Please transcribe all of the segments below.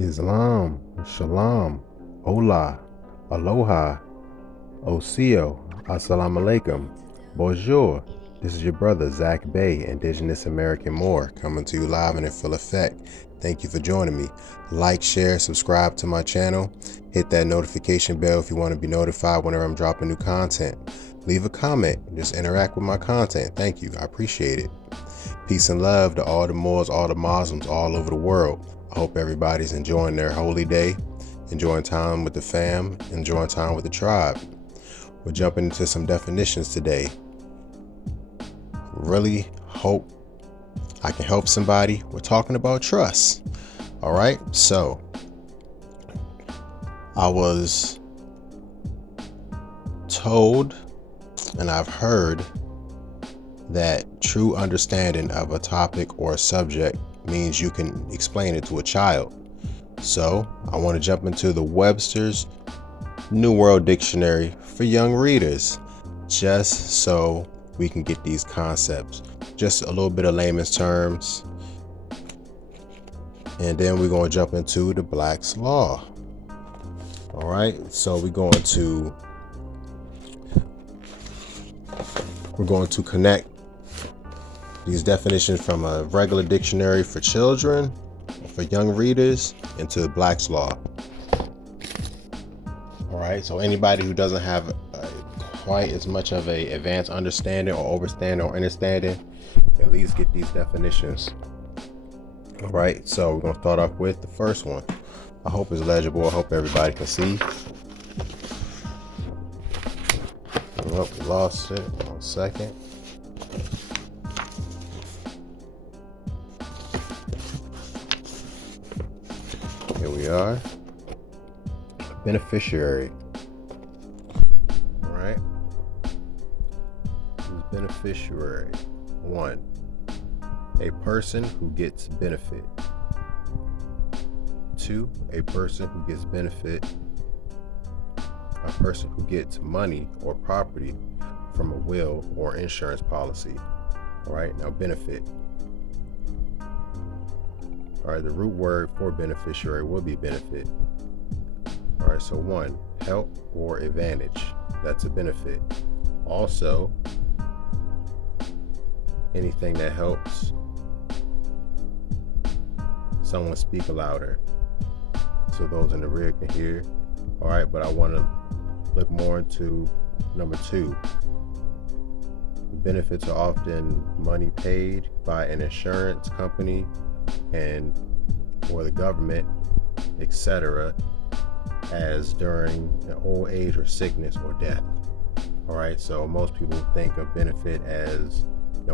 Islam, Shalom, Hola, Aloha, Osio, I.S.L.A.M, Bonjour. This is your brother, Tarik Bey, Indigenous American Moor, coming to you live and in full effect. Thank you for joining me. Like, share, subscribe to my channel. Hit that notification bell if you want to be notified whenever I'm dropping new content. Leave a comment. Just interact with my content. Thank you. I appreciate it. Peace and love to all the Moors, all the Muslims all over the world. I hope everybody's enjoying their holy day, enjoying time with the fam, enjoying time with the tribe. We're jumping into some definitions today. Really hope I can help somebody. We're talking about trust. All right. So I was told and I've heard that true understanding of a topic or a subject means you can explain it to a child. So I want to jump into the Webster's New World Dictionary for young readers, just so we can get these concepts, just a little bit of layman's terms, and then we're going to jump into the Black's Law. All right, so we're going to connect these definitions from a regular dictionary for children, for young readers, into Black's Law. All right, so anybody who doesn't have quite as much of a advanced understanding or understanding, at least get these definitions. All right, so we're going to start off with the first one. I hope it's legible. I hope everybody can see. Oh, we lost it. 1 second. Here we are. Beneficiary. All right. Who's beneficiary? 1. A person who gets benefit. 2. A person who gets benefit. A person who gets money or property from a will or insurance policy. All right, now benefit. All right, the root word for beneficiary will be benefit. All right, so 1, help or advantage. That's a benefit. Also, anything that helps someone speak louder so those in the rear can hear. All right, but I want to look more into number 2. The benefits are often money paid by an insurance company and or the government, etc., as during an old age or sickness or death. All right, so most people think of benefit as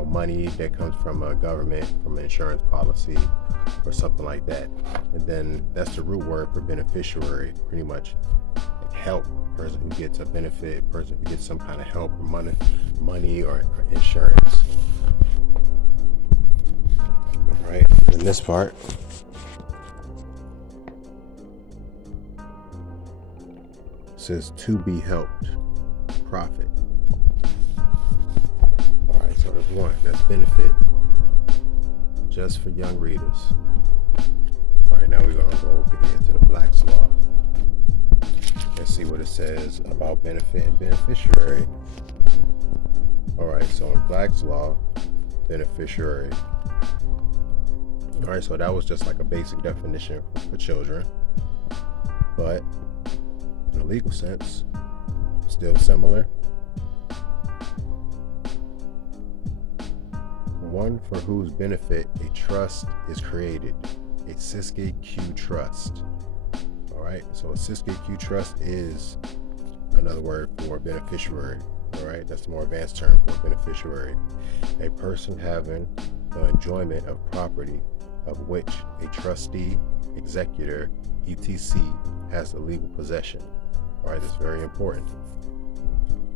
money that comes from a government, from an insurance policy or something like that. And then that's the root word for beneficiary, pretty much like help, person who gets a benefit, person who gets some kind of help or money or insurance. All right, in this part, it says to be helped, profit. All right, so there's 1, that's benefit, just for young readers. All right, now we're gonna go over here to the Black's Law. Let's see what it says about benefit and beneficiary. All right, so in Black's Law, beneficiary. All right, so that was just like a basic definition for children, but in a legal sense, still similar. 1 for whose benefit a trust is created, a Siskiyou trust. All right, so a Siskiyou trust is another word for beneficiary. All right, that's the more advanced term for beneficiary. A person having the enjoyment of property of which a trustee, executor, etc. has the legal possession. All right, that's very important.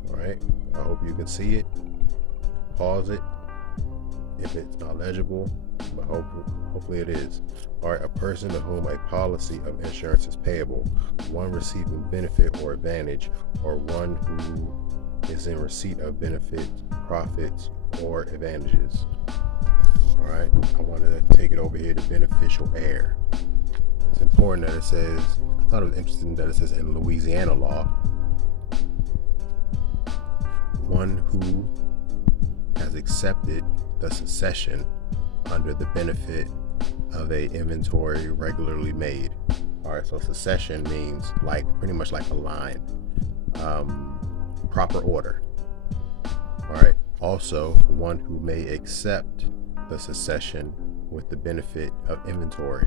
All right, I hope you can see it. Pause it if it's not legible, but hopefully it is. All right, a person to whom a policy of insurance is payable, one receiving benefit or advantage, or one who is in receipt of benefits, profits, or advantages. All right, I want to take it over here to beneficial heir. it's important that it says, I thought it was interesting that it says in Louisiana law, one who has accepted the succession under the benefit of a inventory regularly made. All right, so succession means like pretty much like a line, proper order. All right, also one who may accept the succession with the benefit of inventory.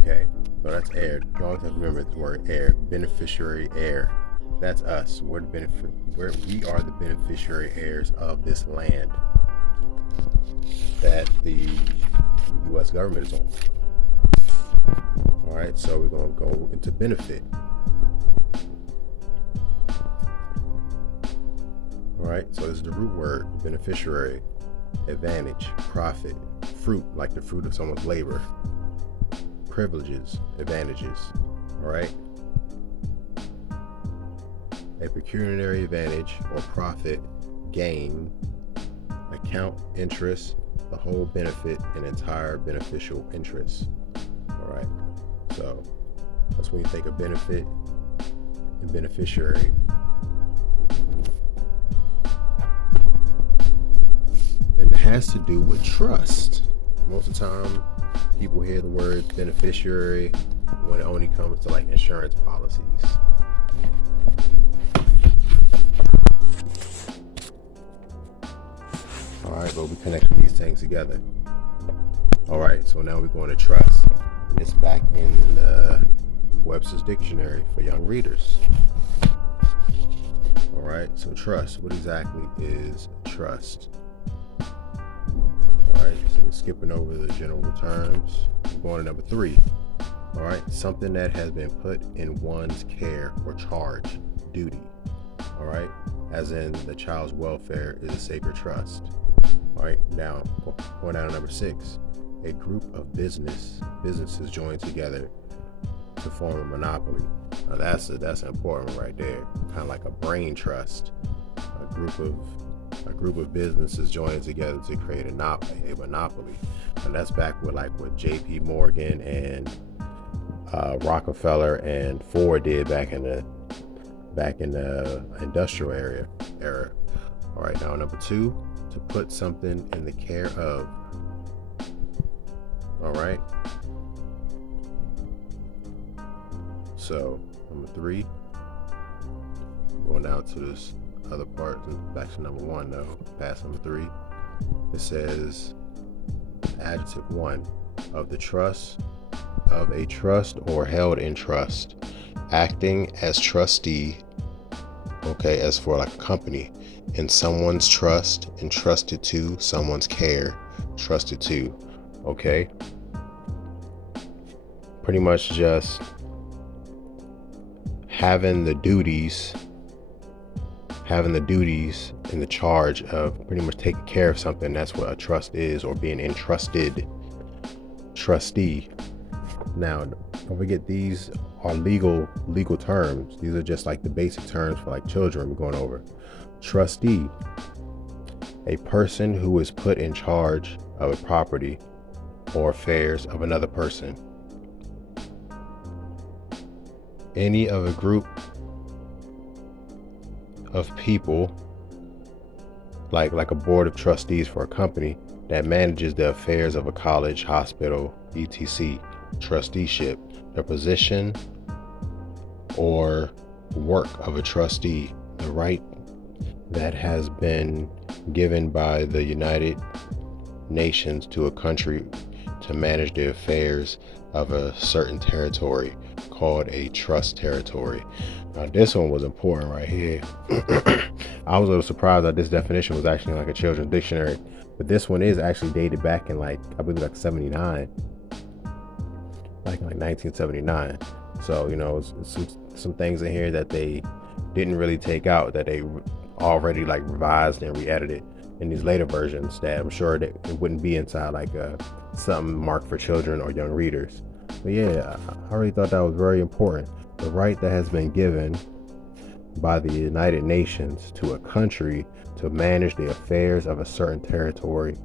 Okay, so that's heir. You always have to remember the word heir, beneficiary, heir. That's us. We are the beneficiary heirs of this land that the U.S. government is on. All right, so we're going to go into benefit. All right, so this is the root word, beneficiary, advantage, profit, fruit, like the fruit of someone's labor, privileges, advantages. All right, a pecuniary advantage or profit, gain, account, interest, the whole benefit, and entire beneficial interest. All right, so that's when you think of benefit and beneficiary. And it has to do with trust. Most of the time, people hear the word beneficiary when it only comes to like insurance policies. All right, but we connect these things together. All right, so now we're going to trust. And it's back in the Webster's Dictionary for young readers. All right, so trust. What exactly is trust? All right, so we're skipping over the general terms. We're going to number 3. All right, something that has been put in one's care or charge, duty. All right, as in the child's welfare is a sacred trust. All right, now going down to number 6. A group of businesses join together to form a monopoly. Now that's an important one right there. Kind of like a brain trust. A group of businesses joining together to create a monopoly. And that's back with like what J.P. Morgan and Rockefeller and Ford did back in the industrial era. All right, now number 2, to put something in the care of. All right. So number 3, going down to this other part, back to number 1 though, past number 3. It says adjective 1, of the trust, of a trust or held in trust, acting as trustee, okay, as for like a company, in someone's trust, entrusted to, someone's care, trusted to. Okay, pretty much just having the duties and the charge of pretty much taking care of something. That's what a trust is, or being entrusted, trustee. Now, don't forget, these are legal terms. These are just like the basic terms for like children we're going over. Trustee, a person who is put in charge of a property or affairs of another person. Any of a group of people, like a board of trustees for a company that manages the affairs of a college, hospital, etc. Trusteeship, the position or work of a trustee, the right that has been given by the United Nations to a country to manage the affairs of a certain territory, called a trust territory. Now this one was important right here. I was a little surprised that this definition was actually like a children's dictionary, but this one is actually dated back in like, I believe like 79, like 1979. So, you know, some things in here that they didn't really take out, that they already like revised and re-edited in these later versions, that I'm sure that it wouldn't be inside like something marked for children or young readers. But yeah, I really thought that was very important. The right that has been given by the United Nations to a country to manage the affairs of a certain territory,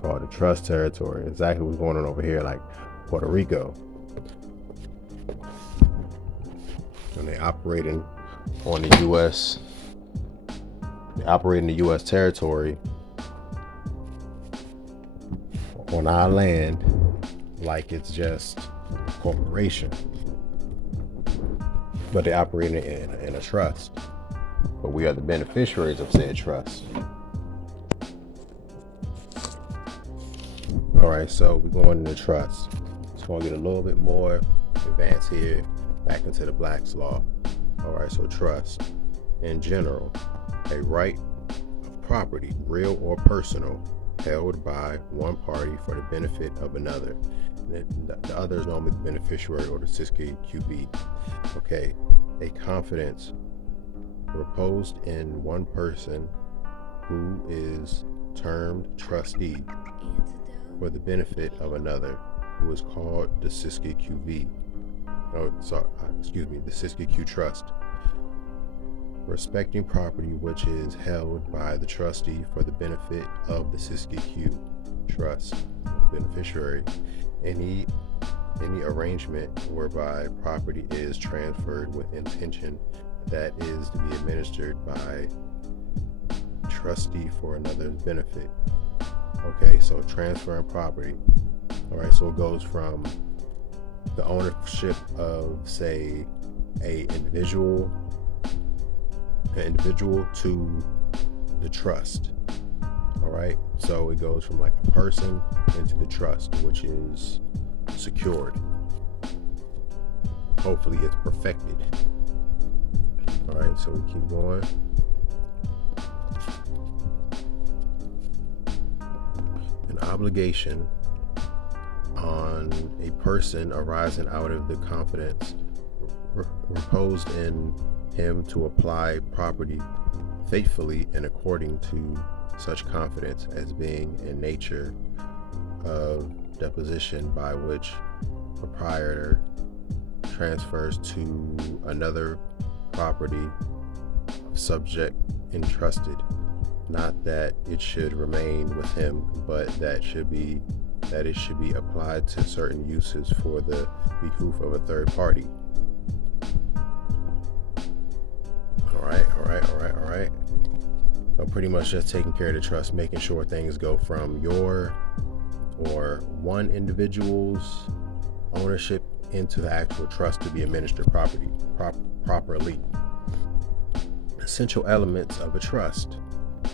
called a trust territory. Exactly what's going on over here, like Puerto Rico. and they operating on the U.S. They operate in the U.S. territory on our land like it's just a corporation, but they operate in a trust. But we are the beneficiaries of said trust. All right, so we're going into trust. Just want to get a little bit more advanced here, back into the Black's Law. All right, so trust, in general, a right of property, real or personal, held by one party for the benefit of another. The other is normally the beneficiary or the Siske QB. Okay, a confidence reposed in one person who is termed trustee for the benefit of another, who is called the Siske QV. The Siske Q Trust. Respecting property which is held by the trustee for the benefit of the Siske Q Trust beneficiary. Any arrangement whereby property is transferred with intention that is to be administered by trustee for another's benefit. Okay, so transferring property. All right, so it goes from the ownership of, say, an individual to the trust. All right, so it goes from like a person into the trust, which is secured. Hopefully it's perfected. All right, so we keep going. An obligation on a person arising out of the confidence reposed in him to apply property faithfully and according to such confidence as being in nature of deposition, by which proprietor transfers to another property of subject entrusted, not that it should remain with him, but that it should be applied to certain uses for the behoof of a third party. All right. So pretty much just taking care of the trust, making sure things go from your or one individual's ownership into the actual trust to be administered properly. Essential elements of a trust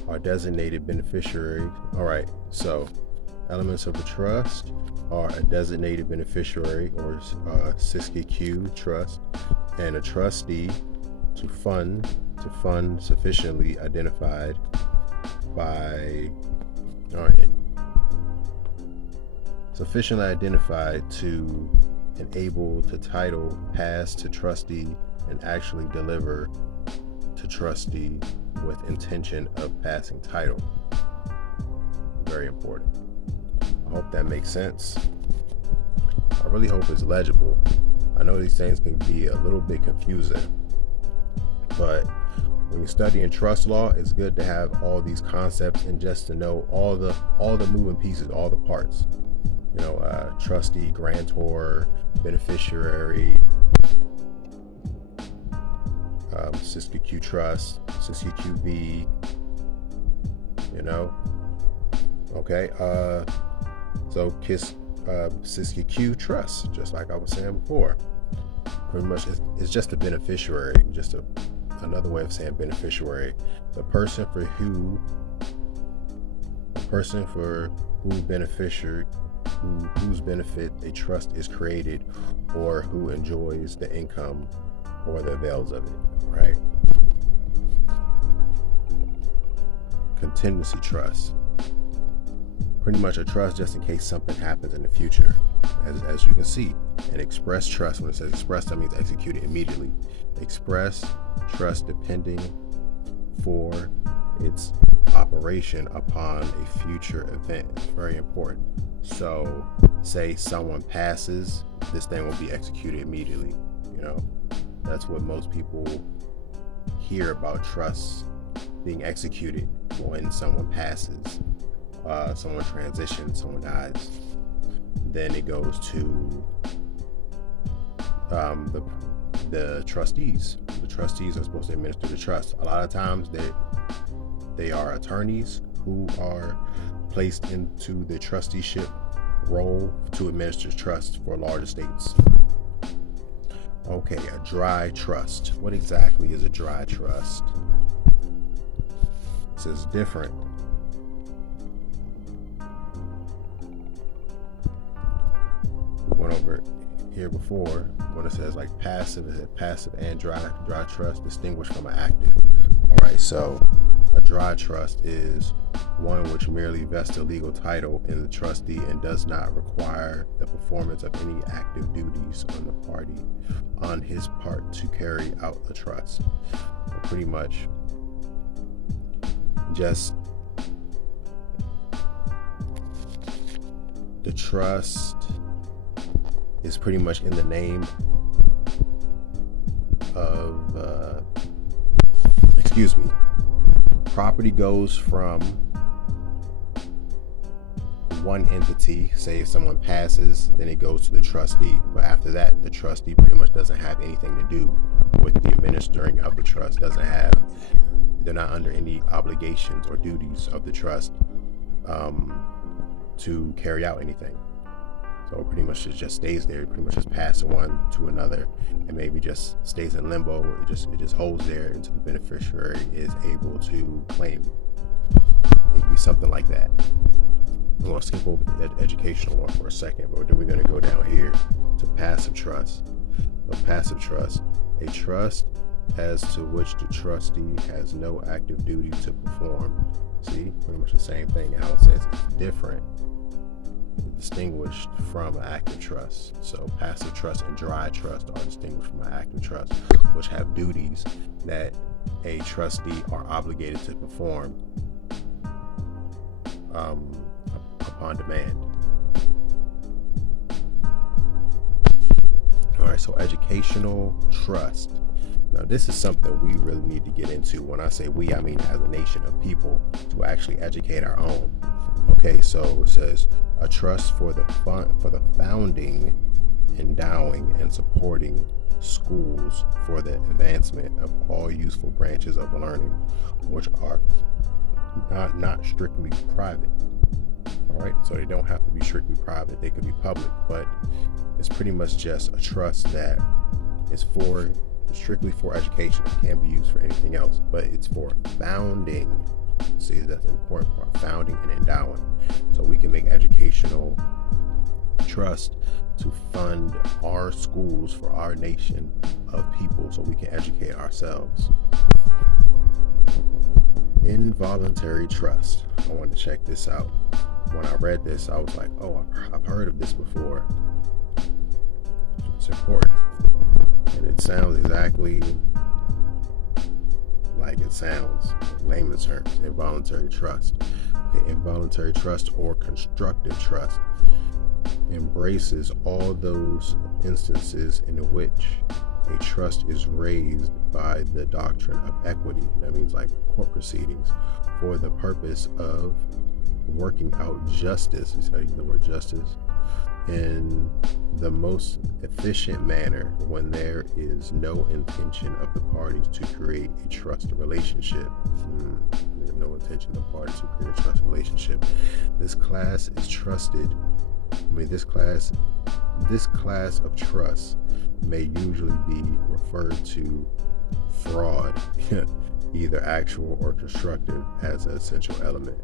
are designated beneficiaries. All right, so elements of a trust are a designated beneficiary or Siske Q trust, and a trustee to fund sufficiently identified by to enable the title pass to trustee and actually deliver to trustee with intention of passing title. Very important. I hope that makes sense. I really hope it's legible. I know these things can be a little bit confusing, but when you're studying trust law, it's good to have all these concepts and just to know all the moving pieces, all the parts. You know, trustee, grantor, beneficiary, Siske Q Trust, Siske QB, you know. Okay, so Siske Q Trust, just like I was saying before. Pretty much it's just a beneficiary, another way of saying beneficiary. The person for whose benefit a trust is created, or who enjoys the income or the avails of it, right? Contingency trust. Pretty much a trust just in case something happens in the future. As you can see, an express trust, when it says express, that means executed immediately. Express trust depending for its operation upon a future event. It's very important. So say someone passes, this thing will be executed immediately. You know, that's what most people hear about trusts being executed when someone passes. Someone transitions, someone dies. Then it goes to the trustees. The trustees are supposed to administer the trust. A lot of times they are attorneys who are placed into the trusteeship role to administer trust for large estates. Okay, a dry trust. What exactly is a dry trust? It says different. We went over here before when it says like passive and dry trust distinguished from an active. All right, so a dry trust is one which merely vests a legal title in the trustee and does not require the performance of any active duties on his part to carry out the trust. So pretty much just the trust is pretty much in the name of property goes from one entity. Say if someone passes, then it goes to the trustee, but after that the trustee pretty much doesn't have anything to do with the administering of the trust. They're not under any obligations or duties of the trust to carry out anything. So pretty much it just stays there. It pretty much just passes one to another, and maybe just stays in limbo. It just holds there until the beneficiary is able to claim. It could be something like that. I'm going to skip over the educational one for a second, but then we're going to go down here to passive trust. A passive trust, a trust as to which the trustee has no active duty to perform. See, pretty much the same thing. How it says it's different, distinguished from an active trust. So passive trust and dry trust are distinguished from an active trust, which have duties that a trustee are obligated to perform upon demand. All right, so educational trust. Now this is something we really need to get into. When I say we, I mean as a nation of people, to actually educate our own. Okay, so it says a trust for the founding, endowing, and supporting schools for the advancement of all useful branches of learning, which are not strictly private. All right, so they don't have to be strictly private. They could be public, but it's pretty much just a trust that is strictly for education. It can't be used for anything else, but it's for founding. See, that's the important part, founding and endowing. So we can make educational trust to fund our schools for our nation of people so we can educate ourselves. Involuntary trust. I wanted to check this out. When I read this, I was like, oh, I've heard of this before. It's important. And it sounds exactly like it sounds in layman's terms. Involuntary trust. Okay, involuntary trust or constructive trust embraces all those instances in which a trust is raised by the doctrine of equity. That means like court proceedings for the purpose of working out justice. Is how you use the word justice in the most efficient manner when there is no intention of the parties to create a trust relationship. There's no intention of the parties to create a trust relationship. This class is trusted. This class of trust may usually be referred to fraud, either actual or constructive, as an essential element.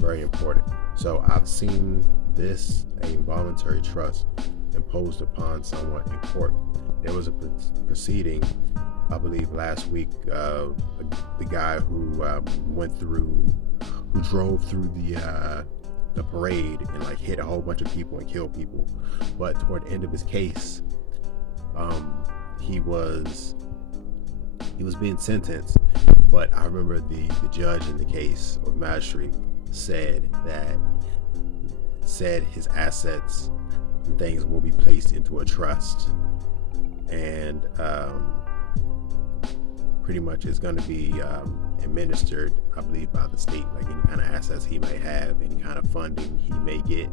Very important. So I've seen this, a involuntary trust, imposed upon someone in court. There was a proceeding, I believe last week, the guy who drove through the parade and like hit a whole bunch of people and killed people. But toward the end of his case, he was being sentenced. But I remember the judge in the case, or magistrate, said his assets and things will be placed into a trust, and pretty much it's going to be administered, I believe, by the state. Like any kind of assets he may have, any kind of funding he may get,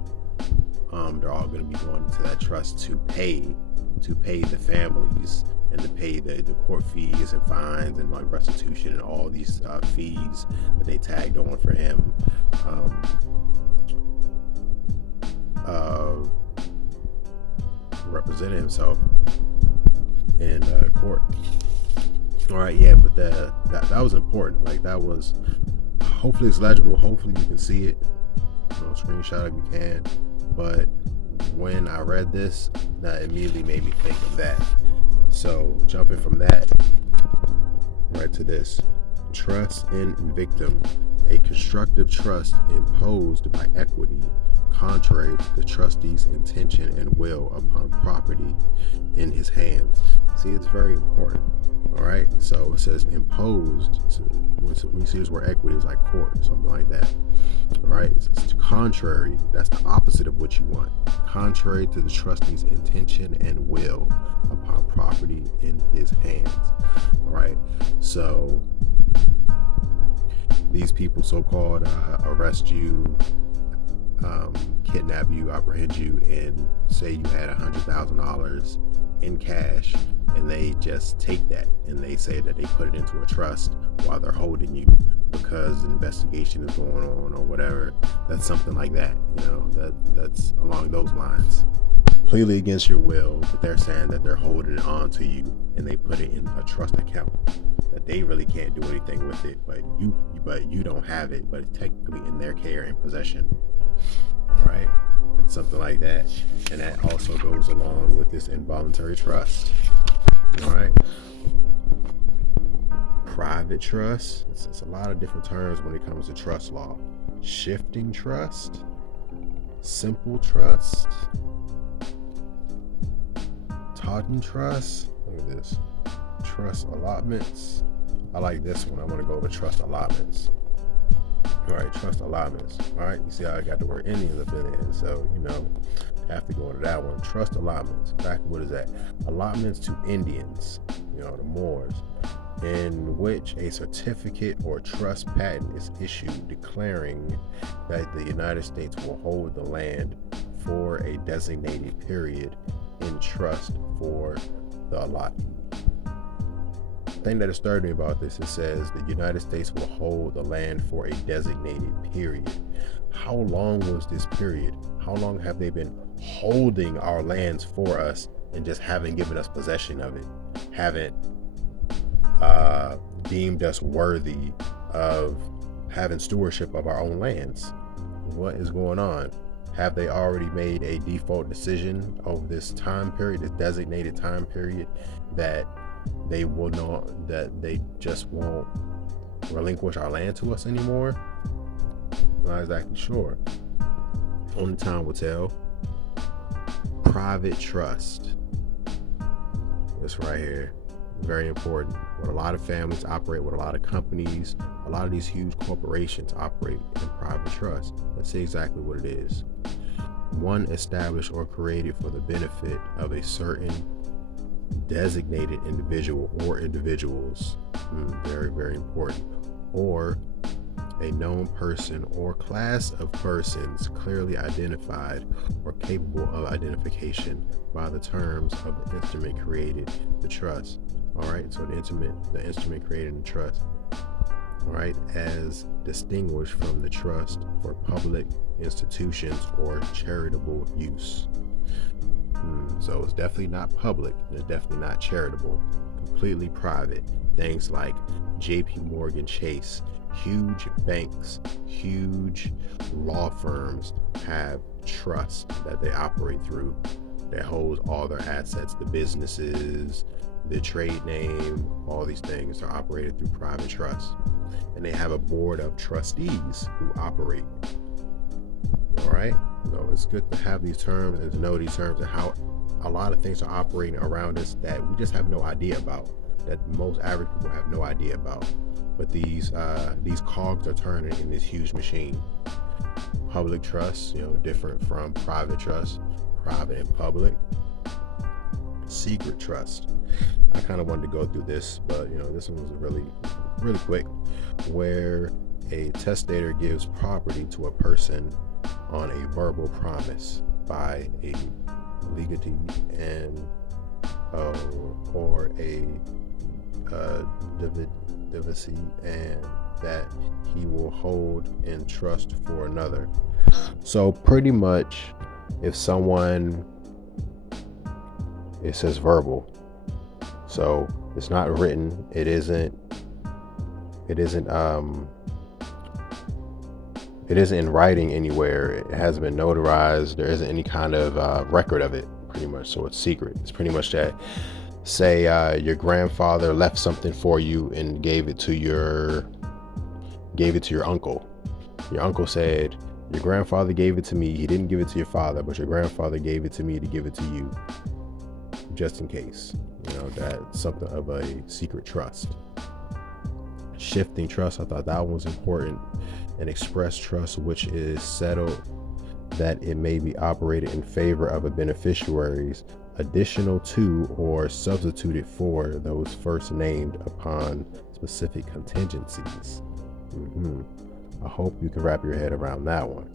they're all going to be going into that trust to pay the families and to pay the court fees and fines and like restitution and all these fees that they tagged on for him representing himself in court. All right, yeah, but that was important. Like, that was, hopefully it's legible, hopefully you can see it, screenshot if you can. But when I read this, that immediately made me think of that. So jumping from that right to this: trust in victim, a constructive trust imposed by equity, contrary to the trustee's intention and will upon property in his hands. See, it's very important. All right, so it says imposed. So when you see this word equity, it's like court or something like that. All right, it's contrary. That's the opposite of what you want. Contrary to the trustee's intention and will upon property in his hands. All right, so these people so-called arrest you, kidnap you, apprehend you, and say you had $100,000 in cash, and they just take that and they say that they put it into a trust while they're holding you because an investigation is going on or whatever. That's something like that, that's along those lines. Completely against your will, but they're saying that they're holding it on to you and they put it in a trust account that they really can't do anything with it, but you don't have it, but it's technically in their care and possession. All right, it's something like that. And that also goes along with this involuntary trust. All right, private trust, it's a lot of different terms when it comes to trust law. Shifting trust, simple trust, Totten trust. Look at this, trust allotments. I like this one. I want to go with trust allotments. All right, trust allotments. All right, you see how I got the word Indians up in there, so have to go into that one. Trust allotments. Exactly what is that? Allotments to Indians, the Moors, in which a certificate or trust patent is issued declaring that the United States will hold the land for a designated period in trust for the allottee. The thing that disturbed me about this, it says the United States will hold the land for a designated period. How long was this period? How long have they been holding our lands for us and just haven't given us possession of it? Haven't deemed us worthy of having stewardship of our own lands? What is going on? Have they already made a default decision over this time period, this designated time period, that they will not, that they just won't relinquish our land to us anymore? Not exactly sure. Only time will tell. Private trust. This right here, very important. What a lot of families operate, what a lot of companies, a lot of these huge corporations operate in private trust. Let's see exactly what it is. One established or created for the benefit of a certain designated individual or individuals. Very, very important. Or a known person or class of persons clearly identified or capable of identification by the terms of the instrument created the trust. All right, so the instrument created the trust. All right, as distinguished from the trust for public institutions or charitable use. So it's definitely not public, and it's definitely not charitable. Completely private. Things like JP Morgan Chase, huge banks, huge law firms have trusts that they operate through that holds all their assets, the businesses, the trade name, all these things are operated through private trust. And they have a board of trustees who operate. All right, so it's good to have these terms and to know these terms and how a lot of things are operating around us that we just have no idea about, that most average people have no idea about. But these cogs are turning in this huge machine. Public trust, different from private trust, private and public. Secret trust. I kind of wanted to go through this, but this one was really, really quick, where a testator gives property to a person on a verbal promise by a legatee and or a divinity, and that he will hold in trust for another. So pretty much, if someone, it says verbal, so it's not written, it isn't in writing anywhere, it hasn't been notarized, there isn't any kind of record of it, pretty much. So it's secret. It's pretty much that, say your grandfather left something for you and gave it to your uncle. Your uncle said, your grandfather gave it to me, he didn't give it to your father, but your grandfather gave it to me to give it to you, just in case. That's something of a secret trust. Shifting trust, I thought that one was important. An express trust, which is settled that it may be operated in favor of a beneficiaries, additional to or substituted for those first named upon specific contingencies. I hope you can wrap your head around that one.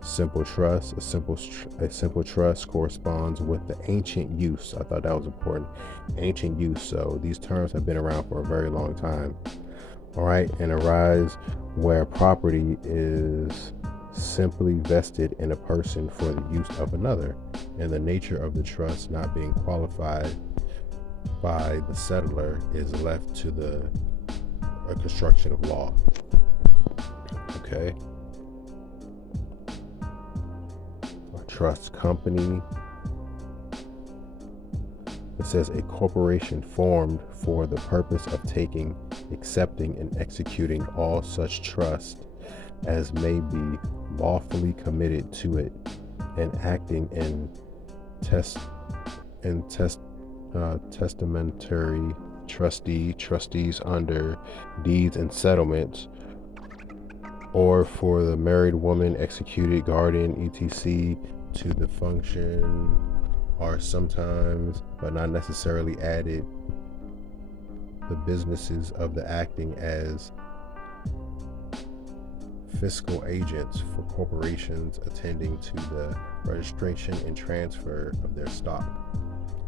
Simple trust, a simple trust corresponds with the ancient use. I thought that was important. Ancient use. So these terms have been around for a very long time. All right, and arise where property is simply vested in a person for the use of another, and the nature of the trust not being qualified by the settler is left to the construction of law. Okay. A trust company. It says a corporation formed for the purpose of taking, accepting, and executing all such trust as may be lawfully committed to it, and acting in testamentary trustees under deeds and settlements, or for the married woman executed guardian etc. to the function, are sometimes but not necessarily added the businesses of the acting as fiscal agents for corporations, attending to the registration and transfer of their stock.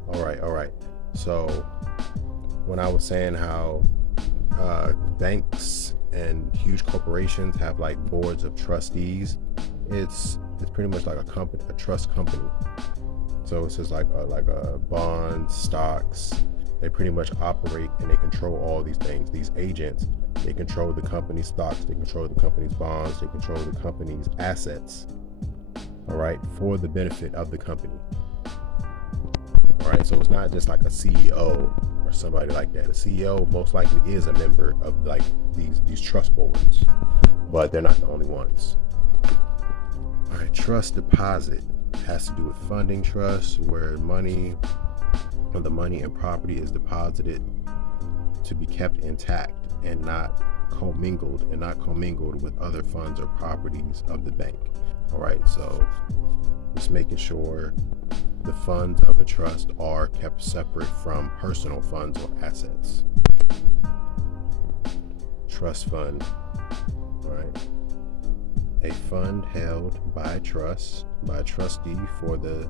All right. So when I was saying how banks and huge corporations have like boards of trustees, it's pretty much like a company, a trust company. So it's just like bonds, stocks. They pretty much operate and they control all these things. These agents, they control the company's stocks, they control the company's bonds, they control the company's assets. All right, for the benefit of the company. All right, so it's not just like a CEO or somebody like that. A CEO most likely is a member of like these trust boards, but they're not the only ones. All right, trust deposit has to do with funding trust, where the money and property is deposited to be kept intact and not commingled with other funds or properties of the bank. All right, so just making sure the funds of a trust are kept separate from personal funds or assets. Trust fund. All right, a fund held by a trustee for the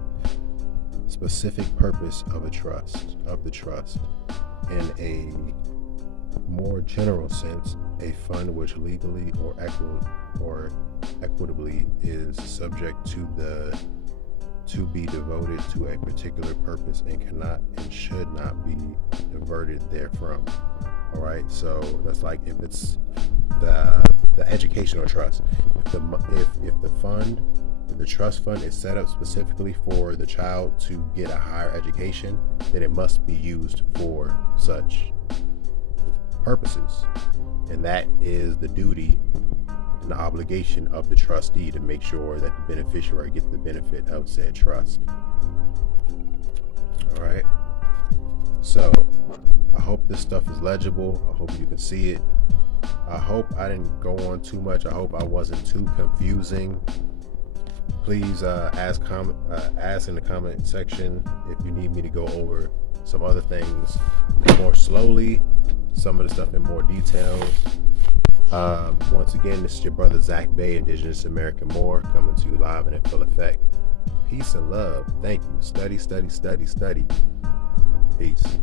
specific purpose of the trust. In a more general sense, a fund which legally or equitably is subject to be devoted to a particular purpose and cannot and should not be diverted therefrom. All right, so that's like if it's the educational trust. If the trust fund is set up specifically for the child to get a higher education, then it must be used for such purposes. And that is the duty and the obligation of the trustee to make sure that the beneficiary gets the benefit of said trust. All right. So I hope this stuff is legible. I hope you can see it. I hope I didn't go on too much. I hope I wasn't too confusing. Please ask in the comment section if you need me to go over some other things more slowly, some of the stuff in more detail. Once again, this is your brother Tarik Bey, Indigenous American Moor, coming to you live and in full effect. Peace and love. Thank you. Study, study, study, study. Peace.